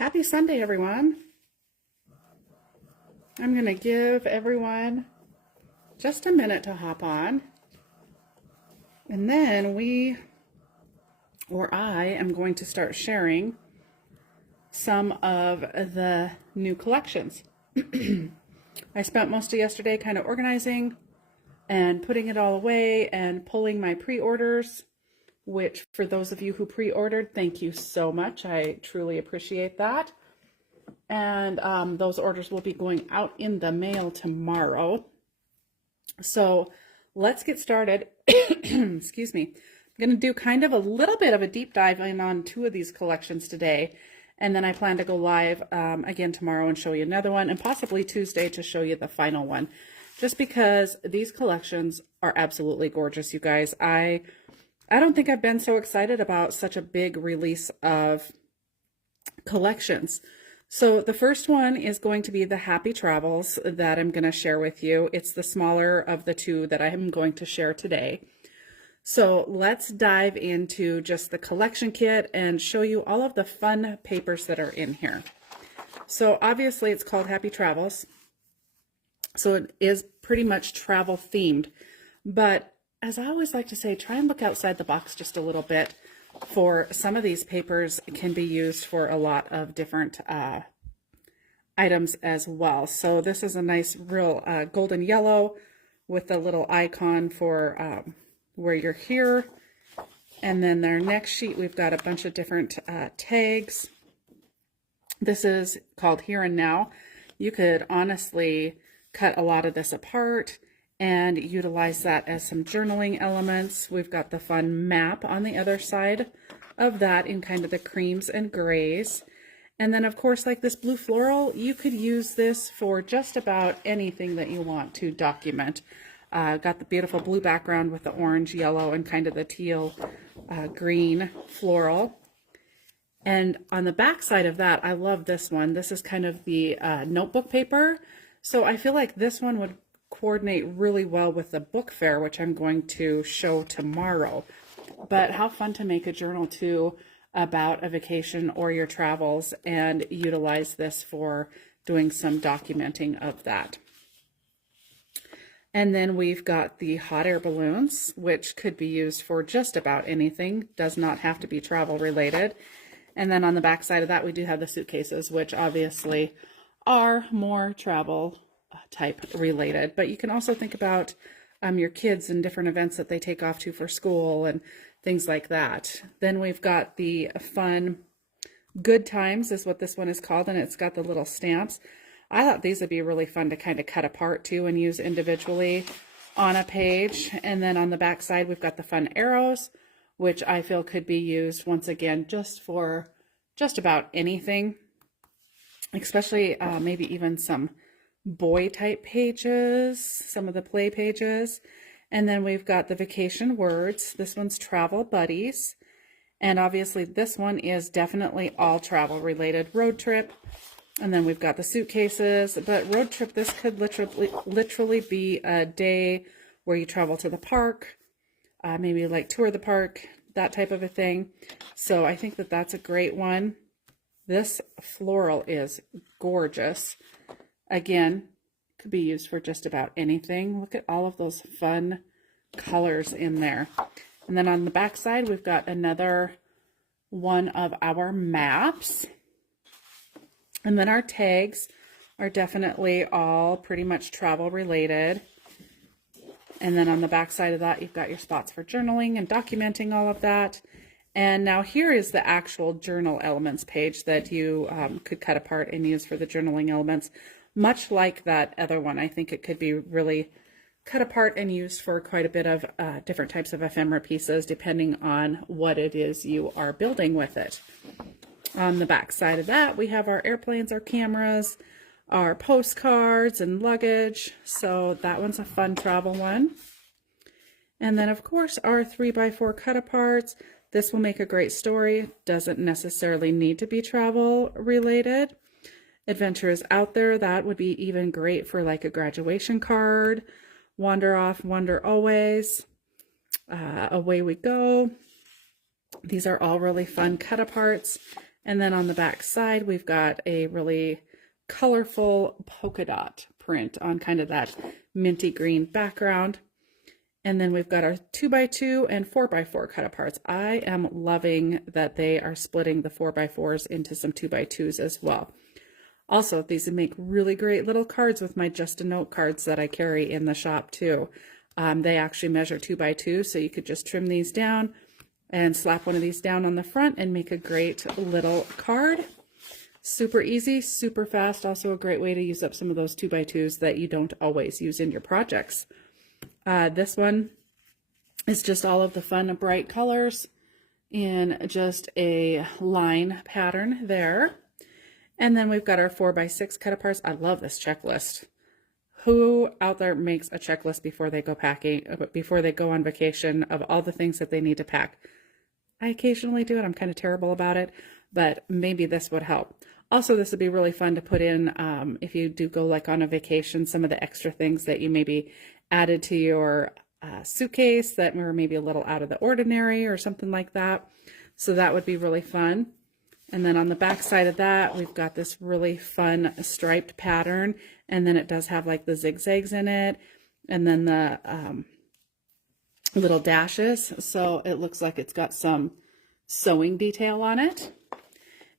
Happy Sunday, everyone. I'm going to give everyone just a minute to hop on. And then I am going to start sharing some of the new collections. I spent most of yesterday kind of organizing and putting it all away and pulling my pre-orders, which for those of you who pre-ordered, thank you so much. I truly appreciate that. And those orders will be going out in the mail tomorrow. So let's get started. Excuse me. I'm going to do kind of a little bit of a deep dive in on two of these collections today. And then I plan to go live again tomorrow and show you another one, and possibly Tuesday to show you the final one. Just because these collections are absolutely gorgeous, you guys. I don't think I've been so excited about such a big release of collections. So the first one is going to be the Happy Travels that I'm going to share with you. It's the smaller of the two that I am going to share today. So let's dive into just the collection kit and show you all of the fun papers that are in here. So obviously it's called Happy Travels. So it is pretty much travel themed, but as I always like to say, try and look outside the box just a little bit. For some of these papers can be used for a lot of different items as well. So this is a nice real golden yellow with a little icon for where you're here. And then their next sheet, we've got a bunch of different tags. This is called Here and Now. You could honestly cut a lot of this apart and utilize that as some journaling elements. We've got the fun map on the other side of that in kind of the creams and grays. And then of course, like this blue floral, you could use this for just about anything that you want to document. Got the beautiful blue background with the orange, yellow, and kind of the teal green floral. And on the back side of that, I love this one. This is kind of the notebook paper. So I feel like this one would coordinate really well with the book fair, which I'm going to show tomorrow. But how fun to make a journal too about a vacation or your travels and utilize this for doing some documenting of that. And then we've got the hot air balloons, which could be used for just about anything, does not have to be travel related. And then on the back side of that, we do have the suitcases, which obviously are more travel type related, but you can also think about your kids and different events that they take off to for school and things like that. Then we've got the fun Good Times is what this one is called, and it's got the little stamps. I thought these would be really fun to kind of cut apart too and use individually on a page. And then on the back side, we've got the fun arrows, which I feel could be used once again just for just about anything, especially maybe even some boy type pages, some of the play pages. And then we've got the vacation words. This one's travel buddies. And obviously this one is definitely all travel related, road trip. And then we've got the suitcases, but road trip, this could literally be a day where you travel to the park, maybe like tour the park, that type of a thing. So I think that that's a great one. This floral is gorgeous. Again, could be used for just about anything. Look at all of those fun colors in there. And then on the back side, we've got another one of our maps. And then our tags are definitely all pretty much travel related. And then on the back side of that, you've got your spots for journaling and documenting all of that. And now here is the actual journal elements page that you could cut apart and use for the journaling elements. Much like that other one, I think it could be really cut apart and used for quite a bit of different types of ephemera pieces, depending on what it is you are building with it. On the back side of that, we have our airplanes, our cameras, our postcards and luggage. So that one's a fun travel one. And then of course our 3x4 cut aparts. This will make a great story. Doesn't necessarily need to be travel related. Adventures out there, that would be even great for like a graduation card. Wander off, wonder always. Away we go. These are all really fun cut aparts. And then on the back side, we've got a really colorful polka dot print on kind of that minty green background. And then we've got our 2x2 and 4x4 cut aparts. I am loving that they are splitting the 4x4s into some 2x2s as well. Also, these make really great little cards with my Just a Note cards that I carry in the shop too. They actually measure 2x2, so you could just trim these down and slap one of these down on the front and make a great little card. Super easy, super fast. Also a great way to use up some of those 2x2s that you don't always use in your projects. This one is just all of the fun, bright colors in just a line pattern there. And then we've got our 4x6 cut aparts. I love this checklist. Who out there makes a checklist before they go packing, before they go on vacation, of all the things that they need to pack? I occasionally do it. I'm kind of terrible about it, but maybe this would help. Also, this would be really fun to put in if you do go like on a vacation, some of the extra things that you maybe added to your suitcase that were maybe a little out of the ordinary or something like that. So that would be really fun. And then on the back side of that, we've got this really fun striped pattern. And then it does have like the zigzags in it. And then the little dashes. So it looks like it's got some sewing detail on it.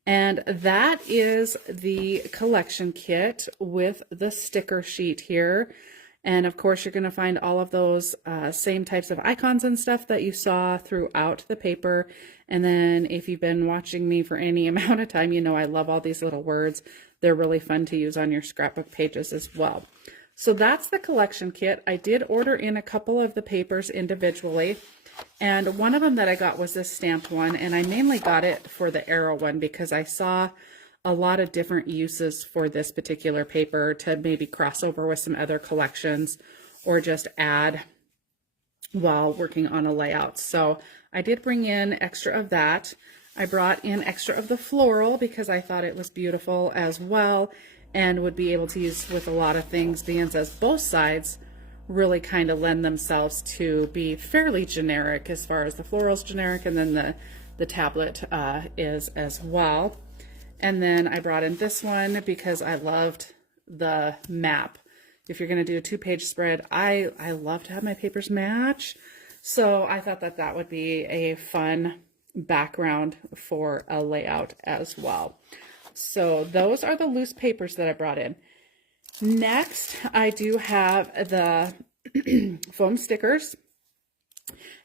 And that is the collection kit with the sticker sheet here. And of course, you're going to find all of those same types of icons and stuff that you saw throughout the paper. And then if you've been watching me for any amount of time, you know I love all these little words. They're really fun to use on your scrapbook pages as well. So that's the collection kit. I did order in a couple of the papers individually. And one of them that I got was this stamped one. And I mainly got it for the arrow one because I saw a lot of different uses for this particular paper to maybe cross over with some other collections or just add while working on a layout. So I did bring in extra of that. I brought in extra of the floral because I thought it was beautiful as well and would be able to use with a lot of things, being as both sides really kind of lend themselves to be fairly generic as far as the floral's generic, and then the tablet is as well. And then I brought in this one because I loved the map. If you're going to do a 2-page spread, I love to have my papers match. So I thought that that would be a fun background for a layout as well. So those are the loose papers that I brought in. Next, I do have the foam stickers.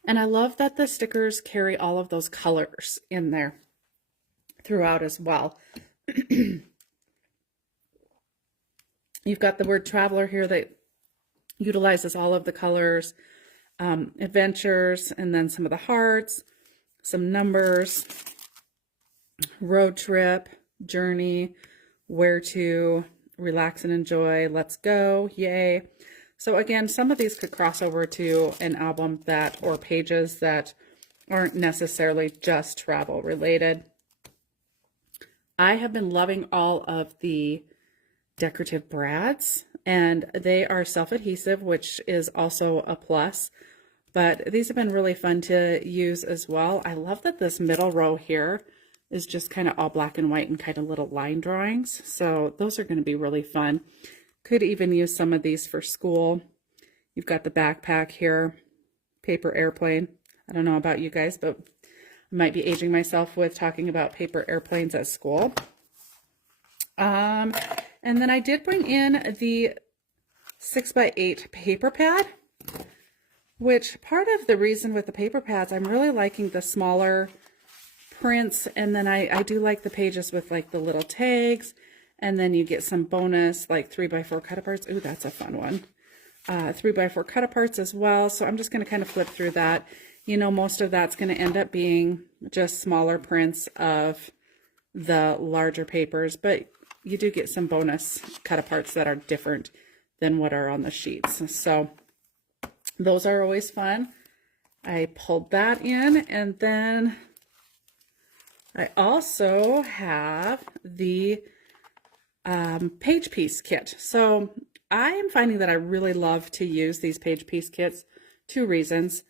And I love that the stickers carry all of those colors in there throughout as well. You've got the word traveler here that utilizes all of the colors, adventures, and then some of the hearts, some numbers, road trip, journey, where to, relax and enjoy, let's go, yay. So again, some of these could cross over to an album that, or pages that aren't necessarily just travel related. I have been loving all of the decorative brads, and they are self-adhesive, which is also a plus, but these have been really fun to use as well. I love that this middle row here is just kind of all black and white and kind of little line drawings. So those are going to be really fun. Could even use some of these for school. You've got the backpack here, paper airplane. I don't know about you guys, but I might be aging myself with talking about paper airplanes at school. And then I did bring in the 6x8 paper pad, which part of the reason with the paper pads, I'm really liking the smaller prints, and then I do like the pages with like the little tags, and then you get some bonus like 3x4 cut aparts. Ooh, that's a fun one. 3x4 cut aparts as well. So I'm just going to kind of flip through that. You know, most of that's going to end up being just smaller prints of the larger papers, but you do get some bonus cut aparts that are different than what are on the sheets. So those are always fun. I pulled that in, and then I also have the page piece kit. So I am finding that I really love to use these page piece kits. 2 reasons.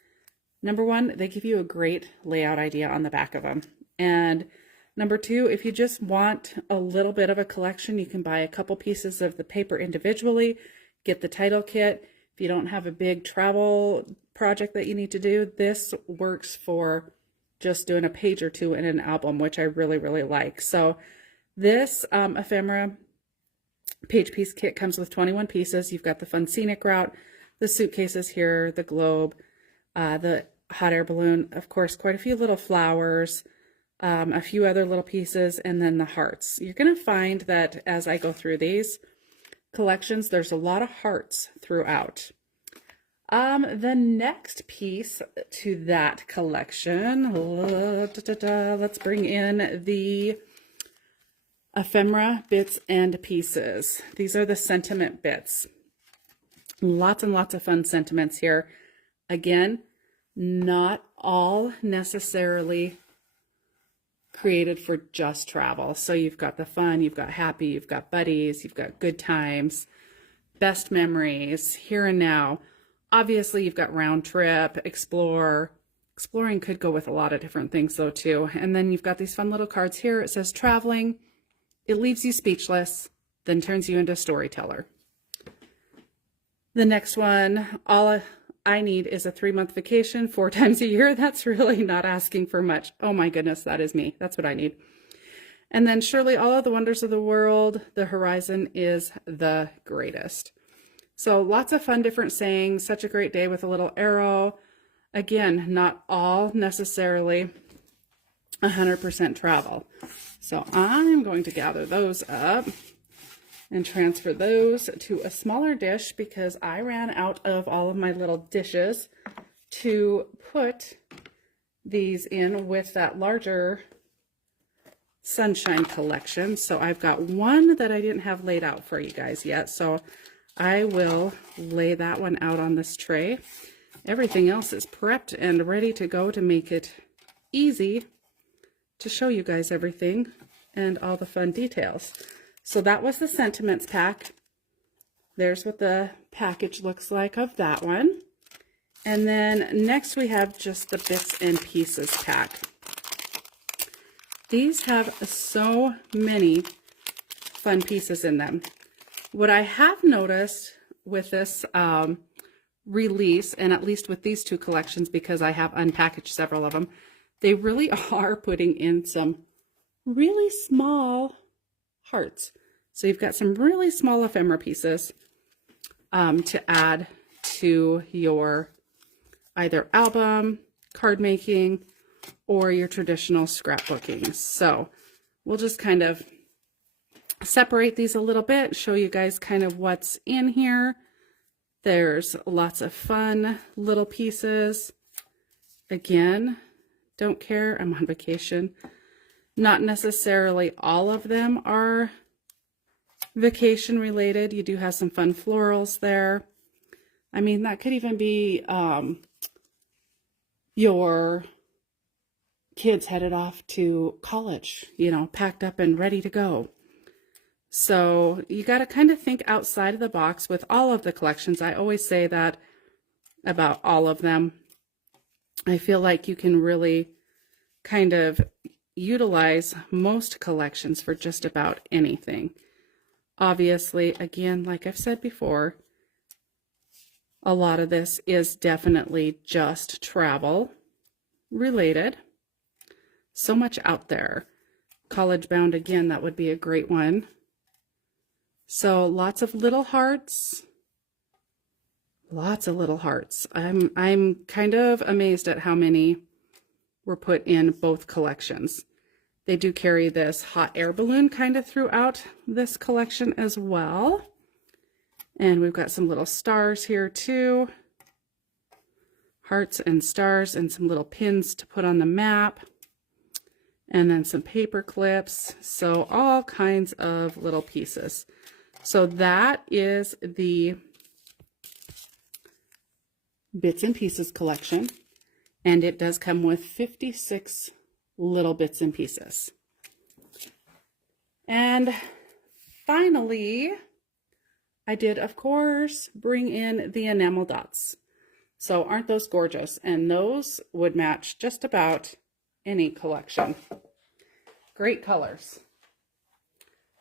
Number one, they give you a great layout idea on the back of them. And Number two, if you just want a little bit of a collection, you can buy a couple pieces of the paper individually, get the title kit. If you don't have a big travel project that you need to do, this works for just doing a page or two in an album, which I really, really like. So this ephemera page piece kit comes with 21 pieces. You've got the fun scenic route, the suitcases here, the globe, the hot air balloon, of course, quite a few little flowers, a few other little pieces, and then the hearts. You're going to find that as I go through these collections, there's a lot of hearts throughout. The next piece to that collection, let's bring in the ephemera bits and pieces. These are the sentiment bits. Lots and lots of fun sentiments here. Again, not all necessarily created for just travel. So you've got the fun, you've got happy, you've got buddies, you've got good times, best memories, here and now. Obviously, you've got round trip, explore. Exploring could go with a lot of different things though too. And then you've got these fun little cards here. It says traveling. It leaves you speechless, then turns you into a storyteller. The next one, all I need is a 3-month vacation 4 times a year. That's really not asking for much. Oh my goodness, that is me. That's what I need. And then surely all of the wonders of the world, the horizon is the greatest. So lots of fun different sayings, such a great day with a little arrow. Again, not all necessarily 100% travel. So I'm going to gather those up and transfer those to a smaller dish because I ran out of all of my little dishes to put these in with that larger sunshine collection. So I've got one that I didn't have laid out for you guys yet. So I will lay that one out on this tray. Everything else is prepped and ready to go to make it easy to show you guys everything and all the fun details. So that was the sentiments pack. There's what the package looks like of that one. And then next we have just the bits and pieces pack. These have so many fun pieces in them. What I have noticed with this release, and at least with these two collections, because I have unpackaged several of them, they really are putting in some really small hearts. So you've got some really small ephemera pieces to add to your either album, card making, or your traditional scrapbooking. So we'll just kind of separate these a little bit, show you guys kind of what's in here. There's lots of fun little pieces. Again, don't care, I'm on vacation. Not necessarily all of them are vacation related. You do have some fun florals there. I mean, that could even be your kids headed off to college, you know, packed up and ready to go. So you got to kind of think outside of the box with all of the collections. I always say that about all of them. I feel like you can really kind of utilize most collections for just about anything. Obviously, again, like I've said before, a lot of this is definitely just travel related. So much out there. College bound, again, that would be a great one. So lots of little hearts. Lots of little hearts. I'm kind of amazed at how many were put in both collections. They do carry this hot air balloon kind of throughout this collection as well. And we've got some little stars here too. Hearts and stars and some little pins to put on the map. And then some paper clips. So all kinds of little pieces. So that is the bits and pieces collection. And it does come with 56 little bits and pieces. And finally, I did, of course, bring in the enamel dots. So aren't those gorgeous? And those would match just about any collection. Great colors.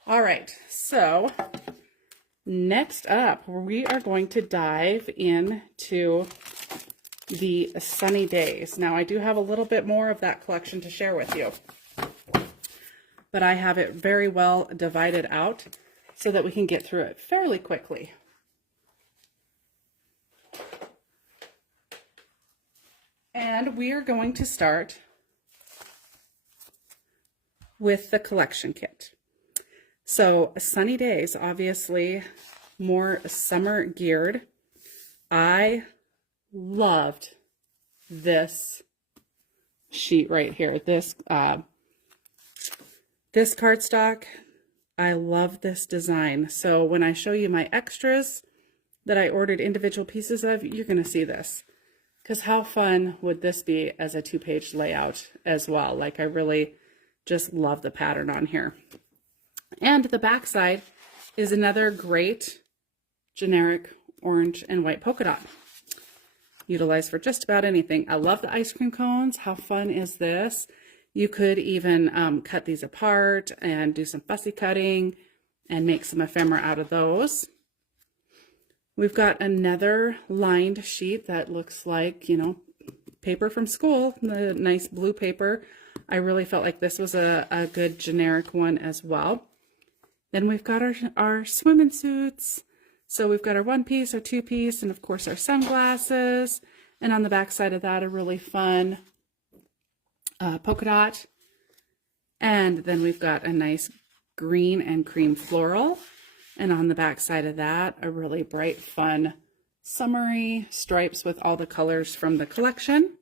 All right, so next up, we are going to dive into the sunny days. Now, I do have a little bit more of that collection to share with you, but I have it very well divided out so that we can get through it fairly quickly. And we are going to start with the collection kit. So sunny days, obviously more summer geared. I loved this sheet right here. This cardstock, I love this design. So when I show you my extras that I ordered individual pieces of, you're going to see this. Because how fun would this be as a 2-page layout as well? Like, I really just love the pattern on here. And the back side is another great generic orange and white polka dot. Utilized for just about anything. I love the ice cream cones. How fun is this? You could even cut these apart and do some fussy cutting and make some ephemera out of those. We've got another lined sheet that looks like, you know, paper from school, the nice blue paper. I really felt like this was a good generic one as well. Then we've got our swimming suits. So we've got our 1-piece, our 2-piece, and of course our sunglasses. And on the back side of that, a really fun polka dot. And then we've got a nice green and cream floral. And on the back side of that, a really bright, fun, summery stripes with all the colors from the collection.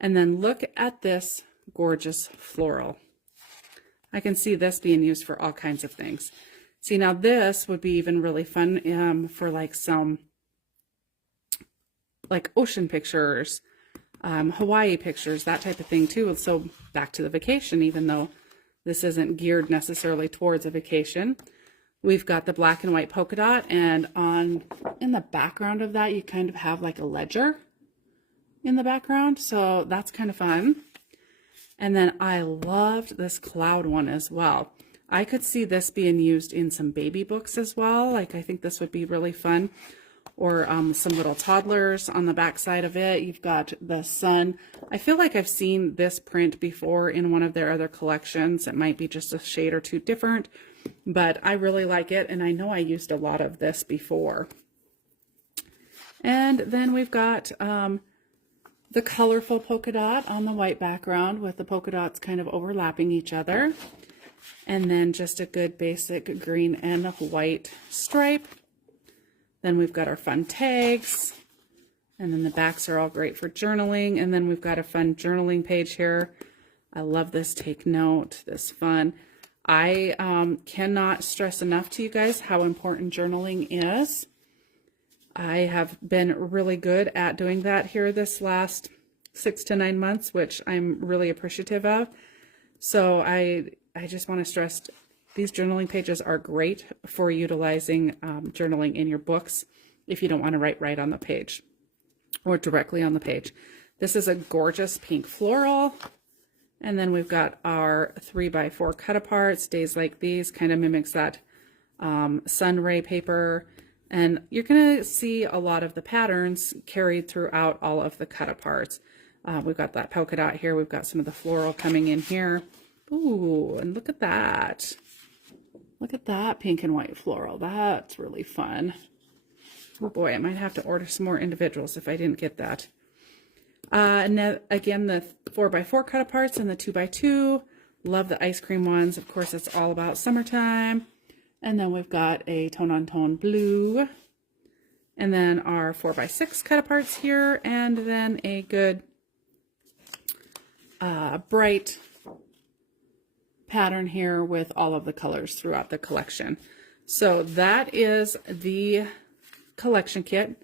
And then look at this gorgeous floral. I can see this being used for all kinds of things. See, now this would be even really fun for like some like ocean pictures, Hawaii pictures, that type of thing too. So back to the vacation, even though this isn't geared necessarily towards a vacation. We've got the black and white polka dot, and in the background of that, you kind of have like a ledger in the background. So that's kind of fun. And then I loved this cloud one as well. I could see this being used in some baby books as well. Like, I think this would be really fun. Or some little toddlers on the back side of it. You've got the sun. I feel like I've seen this print before in one of their other collections. It might be just a shade or two different, but I really like it. And I know I used a lot of this before. And then we've got the colorful polka dot on the white background with the polka dots kind of overlapping each other. And then just a good basic green and white stripe. Then we've got our fun tags, and then the backs are all great for journaling. And then we've got a fun journaling page here. I love this take note, this fun. I cannot stress enough to you guys how important journaling is. I have been really good at doing that here this last 6 to 9 months, which I'm really appreciative of. So I just want to stress, these journaling pages are great for utilizing journaling in your books if you don't want to write right on the page or directly on the page. This is a gorgeous pink floral. And then we've got our 3x4 cut aparts. Days like these kind of mimics that sun ray paper. And you're going to see a lot of the patterns carried throughout all of the cut aparts. We've got that polka dot here. We've got some of the floral coming in here. Ooh, and look at that. Look at that pink and white floral. That's really fun. Oh boy, I might have to order some more individuals if I didn't get that. And then again, the 4x4 cut aparts and the 2x2. Love the ice cream ones. Of course, it's all about summertime. And then we've got a tone-on-tone blue. And then our 4x6 cut aparts here. And then a good bright pattern here with all of the colors throughout the collection. So that is the collection kit.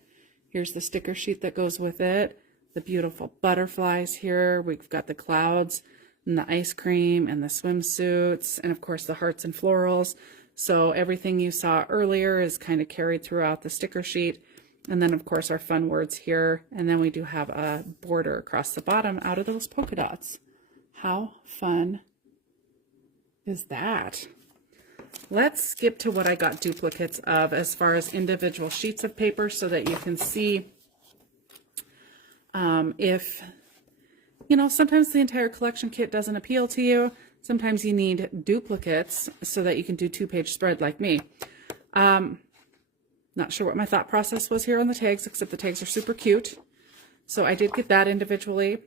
Here's the sticker sheet that goes with it. The beautiful butterflies here. We've got the clouds and the ice cream and the swimsuits, and of course the hearts and florals. So everything you saw earlier is kind of carried throughout the sticker sheet. And then of course our fun words here. And then we do have a border across the bottom out of those polka dots. How fun is that. Let's skip to what I got duplicates of as far as individual sheets of paper so that you can see if, you know, sometimes the entire collection kit doesn't appeal to you. Sometimes you need duplicates so that you can do 2-page spread like me. Not sure what my thought process was here on the tags, except the tags are super cute. So I did get that individually.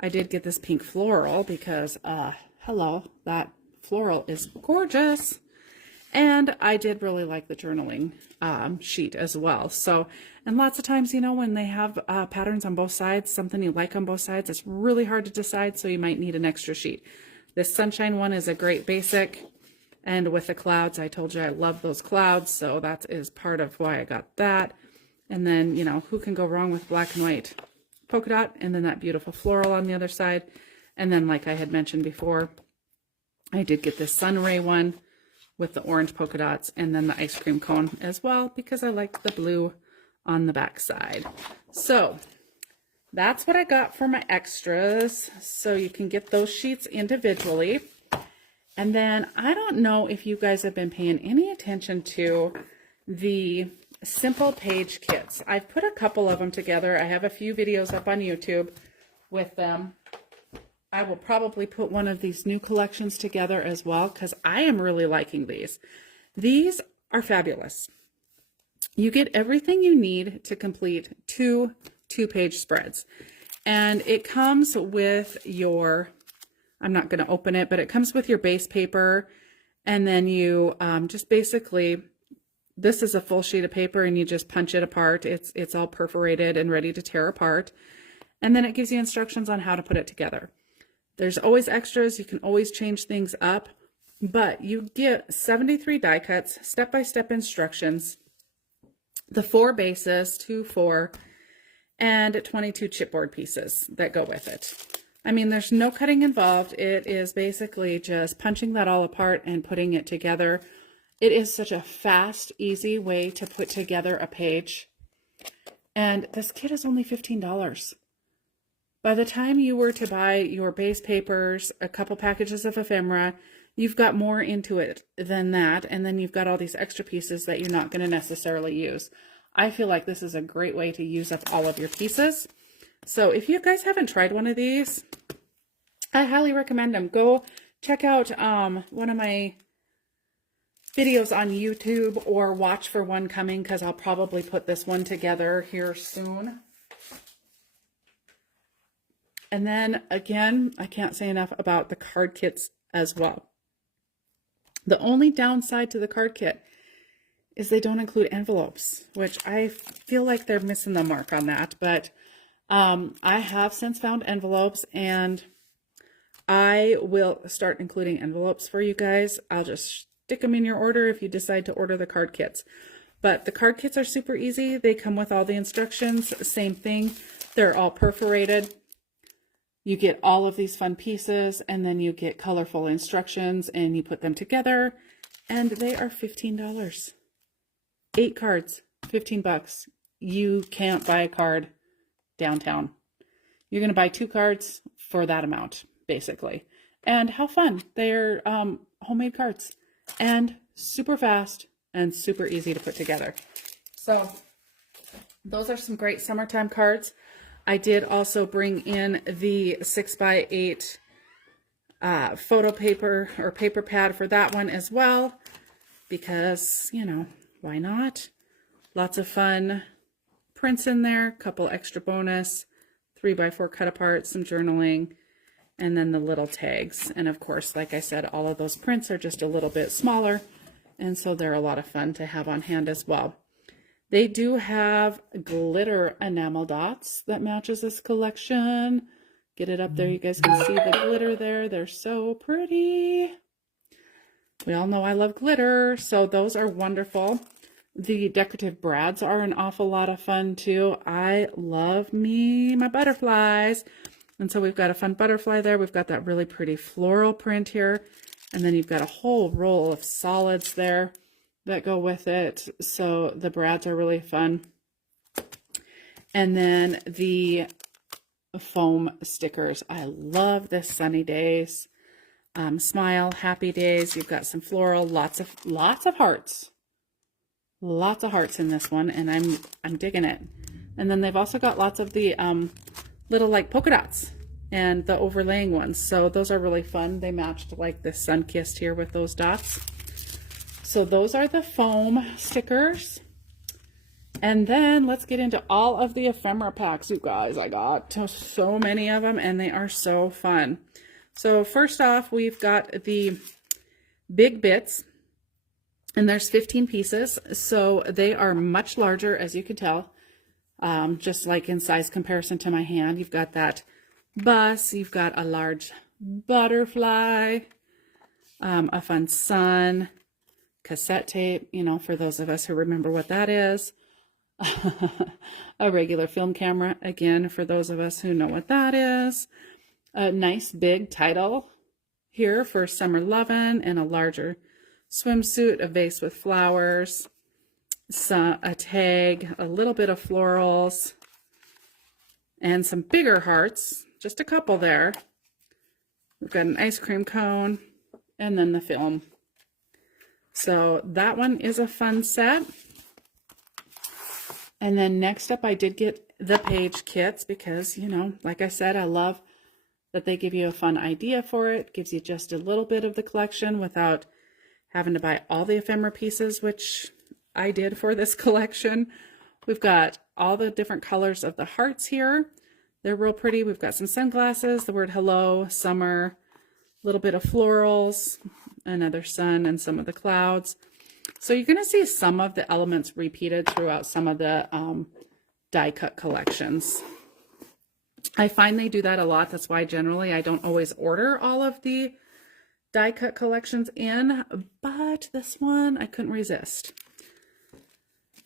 I did get this pink floral because, hello, that floral is gorgeous. And I did really like the journaling sheet as well. So, and lots of times, you know, when they have patterns on both sides, something you like on both sides, it's really hard to decide, so you might need an extra sheet. This sunshine one is a great basic. And with the clouds, I told you I love those clouds, so that is part of why I got that. And then, you know, who can go wrong with black and white polka dot? And then that beautiful floral on the other side. And then, like I had mentioned before, I did get this sun ray one with the orange polka dots, and then the ice cream cone as well, because I like the blue on the back side. So that's what I got for my extras. So you can get those sheets individually. And then I don't know if you guys have been paying any attention to the simple page kits. I've put a couple of them together. I have a few videos up on YouTube with them. I will probably put one of these new collections together as well, because I am really liking these. These are fabulous. You get everything you need to complete 2 2-page spreads. And it comes with your, I'm not going to open it, but it comes with your base paper. And then you just basically, this is a full sheet of paper and you just punch it apart. It's all perforated and ready to tear apart. And then it gives you instructions on how to put it together. There's always extras. You can always change things up, but you get 73 die cuts, step-by-step instructions, the 4 bases, 2, 4, and 22 chipboard pieces that go with it. I mean, there's no cutting involved. It is basically just punching that all apart and putting it together. It is such a fast, easy way to put together a page. And this kit is only $15. By the time you were to buy your base papers, a couple packages of ephemera, you've got more into it than that. And then you've got all these extra pieces that you're not going to necessarily use. I feel like this is a great way to use up all of your pieces. So if you guys haven't tried one of these, I highly recommend them. Go check out one of my videos on YouTube or watch for one coming, because I'll probably put this one together here soon. And then again, I can't say enough about the card kits as well. The only downside to the card kit is they don't include envelopes, which I feel like they're missing the mark on that. But I have since found envelopes, and I will start including envelopes for you guys. I'll just stick them in your order if you decide to order the card kits. But the card kits are super easy. They come with all the instructions, same thing. They're all perforated. You get all of these fun pieces, and then you get colorful instructions, and you put them together, and they are $15. 8 cards, $15. You can't buy a card downtown. You're going to buy 2 cards for that amount, basically. And how fun. They're homemade cards, and super fast and super easy to put together. So those are some great summertime cards. I did also bring in the 6x8 photo paper or paper pad for that one as well, because, you know, why not? Lots of fun prints in there, couple extra bonus, 3x4 cut apart, some journaling, and then the little tags. And of course, like I said, all of those prints are just a little bit smaller, and so they're a lot of fun to have on hand as well. They do have glitter enamel dots that matches this collection. Get it up there. You guys can see the glitter there. They're so pretty. We all know I love glitter, so those are wonderful. The decorative brads are an awful lot of fun too. I love me my butterflies. And so we've got a fun butterfly there. We've got that really pretty floral print here. And then you've got a whole roll of solids there that go with it. So the brads are really fun. And then the foam stickers. I love this sunny days. Smile, happy days. You've got some floral, lots of hearts. Lots of hearts in this one, and I'm digging it. And then they've also got lots of the little like polka dots and the overlaying ones. So those are really fun. They matched like this sun-kissed here with those dots. So those are the foam stickers. And then let's get into all of the ephemera packs, you guys. I got so many of them, and they are so fun. So first off, we've got the big bits, and there's 15 pieces. So they are much larger, as you can tell, just like in size comparison to my hand. You've got that bus, you've got a large butterfly, a fun sun, cassette tape, you know, for those of us who remember what that is. A regular film camera, again, for those of us who know what that is. A nice big title here for Summer Lovin', and a larger swimsuit, a vase with flowers, a tag, a little bit of florals, and some bigger hearts, just a couple there. We've got an ice cream cone, and then the film. So that one is a fun set. And then next up, I did get the page kits because, you know, like I said, I love that they give you a fun idea for it. Gives you just a little bit of the collection without having to buy all the ephemera pieces, which I did for this collection. We've got all the different colors of the hearts here. They're real pretty. We've got some sunglasses, the word hello, summer, a little bit of florals, another sun, and some of the clouds. So you're going to see some of the elements repeated throughout some of the die cut collections. I find they do that a lot. That's why generally I don't always order all of the die cut collections in, but this one I couldn't resist.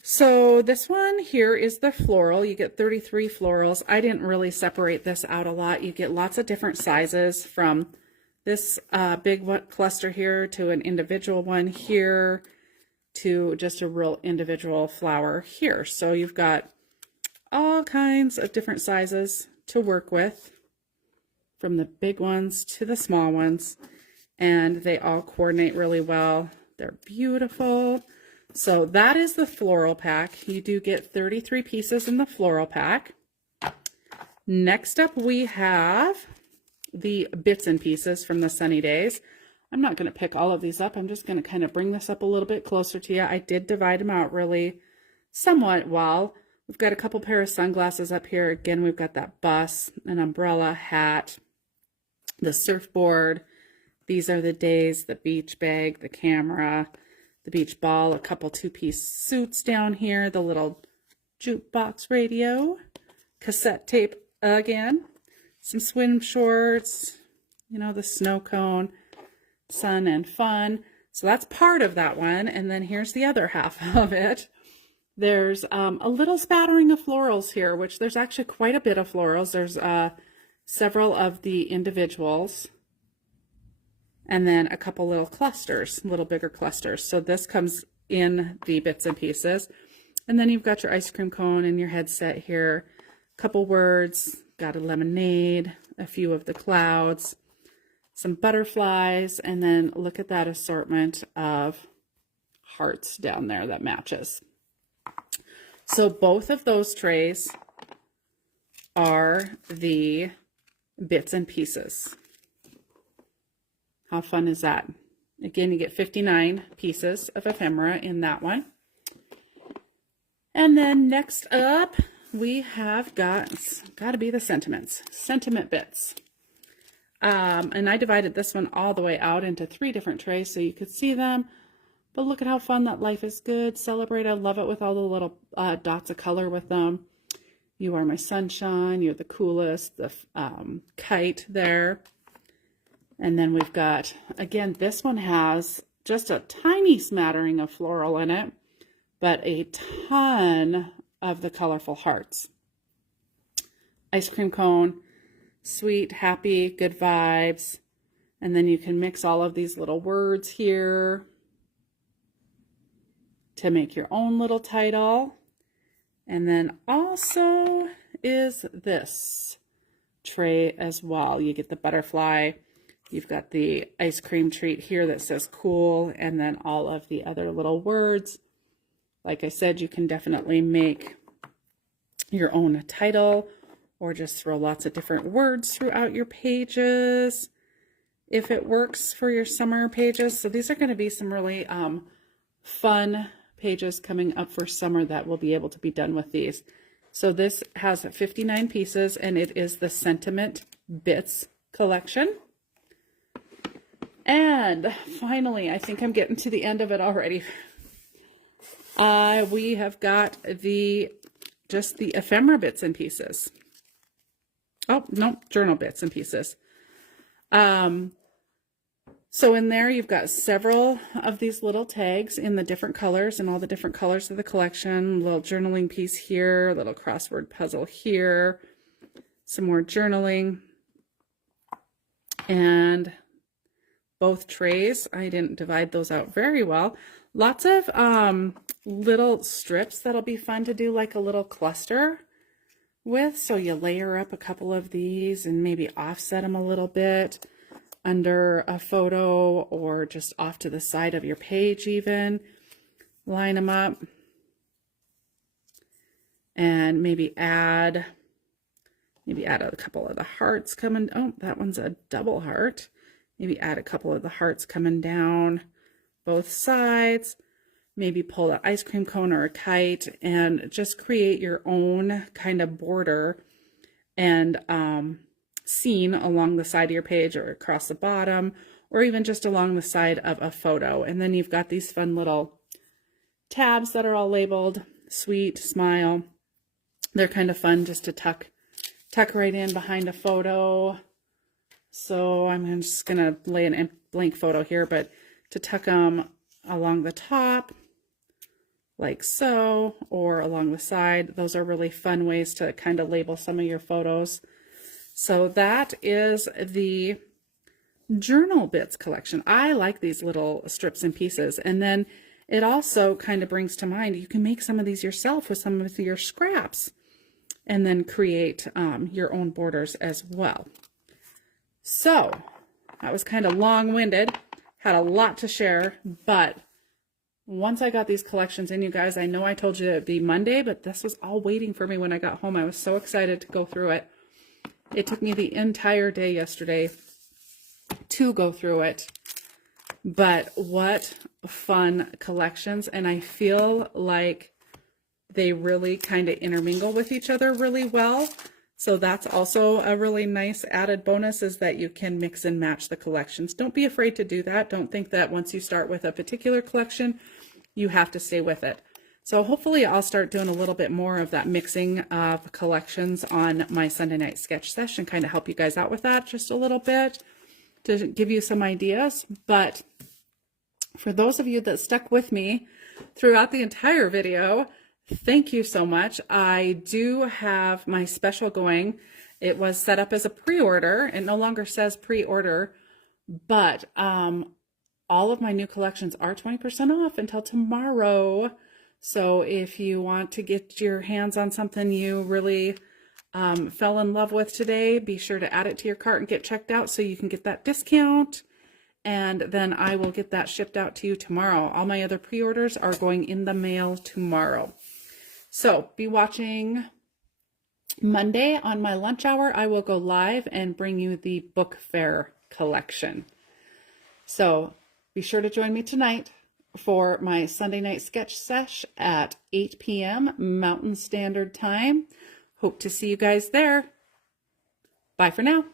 So this one here is the floral. You get 33 florals. I didn't really separate this out a lot. You get lots of different sizes, from this big cluster here to an individual one here to just a real individual flower here. So you've got all kinds of different sizes to work with, from the big ones to the small ones, and they all coordinate really well. They're beautiful. So that is the floral pack. You do get 33 pieces in the floral pack. Next up, we have the bits and pieces from the Sunny Days. I'm not going to pick all of these up. I'm just going to kind of bring this up a little bit closer to you. I did divide them out really somewhat well. We've got a couple pair of sunglasses up here. Again, we've got that bus, an umbrella, hat, the surfboard. These are the days, the beach bag, the camera, the beach ball, a couple two-piece suits down here, the little jukebox radio, cassette tape again, some swim shorts, you know, the snow cone, sun and fun. So that's part of that one. And then here's the other half of it. There's a little spattering of florals here, which there's actually quite a bit of florals. There's several of the individuals, and then a couple little clusters, little bigger clusters. So this comes in the bits and pieces. And then you've got your ice cream cone and your headset here. A couple words, got a lemonade, a few of the clouds, some butterflies, and then look at that assortment of hearts down there that matches. So both of those trays are the bits and pieces. How fun is that? Again, you get 59 pieces of ephemera in that one. And then next up, we have got to be the sentiments, sentiment bits. And I divided this one all the way out into 3 different trays so you could see them. But look at how fun that life is good. Celebrate. I love it with all the little dots of color with them. You are my sunshine. You're the coolest. The kite there. And then we've got, again, this one has just a tiny smattering of floral in it, but a ton of the colorful hearts. Ice cream cone, sweet, happy, good vibes. And then you can mix all of these little words here to make your own little title. And then also is this tray as well. You get the butterfly, You've got the ice cream treat here that says cool, and then all of the other little words. Like I said, you can definitely make your own title or just throw lots of different words throughout your pages if it works for your summer pages. So these are going to be some really fun pages coming up for summer that will be able to be done with these. So this has 59 pieces, and it is the Sentiment Bits collection. And finally, I think I'm getting to the end of it already. We have got just the ephemera bits and pieces. Oh, no, journal bits and pieces. So in there, you've got several of these little tags in the different colors and all the different colors of the collection. Little journaling piece here, little crossword puzzle here, some more journaling. And both trays, I didn't divide those out very well. Lots of little strips that'll be fun to do like a little cluster with. So you layer up a couple of these and maybe offset them a little bit under a photo or just off to the side of your page even. Line them up and maybe add a couple of the hearts coming. Oh, that one's a double heart. Maybe add a couple of the hearts coming down both sides. Maybe pull an ice cream cone or a kite and just create your own kind of border and scene along the side of your page or across the bottom, or even just along the side of a photo. And then you've got these fun little tabs that are all labeled sweet, smile. They're kind of fun just to tuck right in behind a photo. So I'm just gonna lay a blank photo here, but to tuck them along the top like so, or along the side. Those are really fun ways to kind of label some of your photos. So that is the journal bits collection. I like these little strips and pieces. And then it also kind of brings to mind, you can make some of these yourself with some of your scraps and then create your own borders as well. So that was kind of long-winded, had a lot to share, but once I got these collections in, you guys, I know I told you it'd be Monday, but this was all waiting for me when I got home. I was so excited to go through it. It took me the entire day yesterday to go through it, but what fun collections. And I feel like they really kind of intermingle with each other really well. So that's also a really nice added bonus, is that you can mix and match the collections. Don't be afraid to do that. Don't think that once you start with a particular collection, you have to stay with it. So hopefully I'll start doing a little bit more of that mixing of collections on my Sunday night sketch session, kind of help you guys out with that just a little bit to give you some ideas. But for those of you that stuck with me throughout the entire video, thank you so much. I do have my special going. It was set up as a pre-order. It no longer says pre-order, but all of my new collections are 20% off until tomorrow. So if you want to get your hands on something you really fell in love with today, be sure to add it to your cart and get checked out so you can get that discount. And then I will get that shipped out to you tomorrow. All my other pre-orders are going in the mail tomorrow. So be watching Monday on my lunch hour. I will go live and bring you the book fair collection. So be sure to join me tonight for my Sunday night sketch sesh at 8 p.m. Mountain Standard Time. Hope to see you guys there. Bye for now.